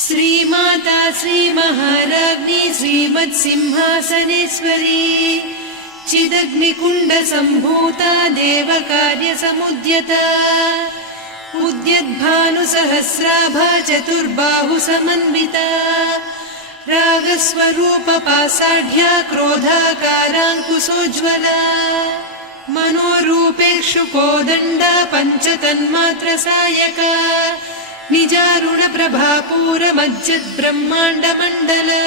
श्रीमाता श्रीमहाराज्ञी श्रीमत्सिंहासनेश्वरी चिदग्निकुण्डसम्भूता देवकार्यसमुद्यता उद्यद्भानुसहस्राभा चतुर्बाहुसमन्विता रागस्वरूपपासाढ्या क्रोधाकाराङ्कुशोज्ज्वला मनोरूपेक्षु कोदण्डा पञ्चतन्मात्रसायका निजारुणप्रभापूरमज्जद्ब्रह्माण्डमण्डला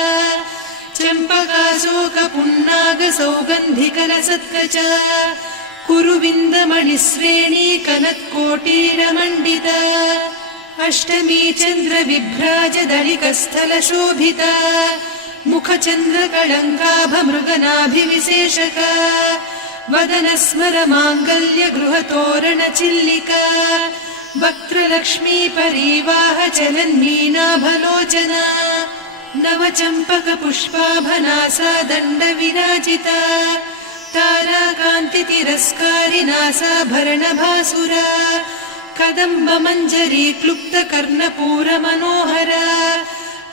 चम्पकाशोकपुन्नागसौगन्धिकलसत्कचा कुरुविन्दमणिश्रेणी कनत्कोटीरमण्डिता अष्टमी चन्द्रविभ्राजदलिकस्थलशोभिता मुखचन्द्रकळङ्काभमृगनाभिविशेषका वदनस्मरमाङ्गल्यगृहतोरणचिल्लिका वक्त्रलक्ष्मी परीवाहचलन्मीनाभलोचना नवचम्पकपुष्पाभनासा दण्डविराजिता ताराकान्तितिरस्कारिनासाभरणभासुरा कदम्बमञ्जरी क्लुप्तकर्णपूरमनोहरा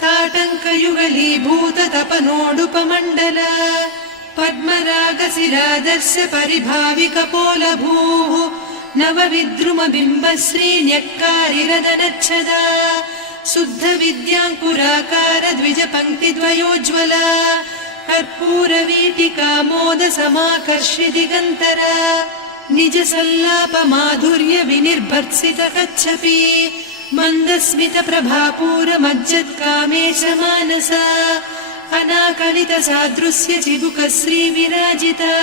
ताटङ्कयुगलीभूततपनोडुपमण्डला पद्मरागशिरादर्श परिभाविकपोलभूः नवविद्रुमबिम्बश्रीन्यक्कारिरदनच्छदा शुद्धविद्याङ्कुराकार द्विजपङ्क्तिद्वयोज्ज्वला कर्पूरवीटिका मोदसमाकर्षि दिगन्तरा निजसल्लापमाधुर्य विनिर्भर्त्सितकच्छपि मन्दस्मितप्रभापूरमज्जत्कामेशमानसा अनाकलितसादृश्य चिबुकश्रीविराजिता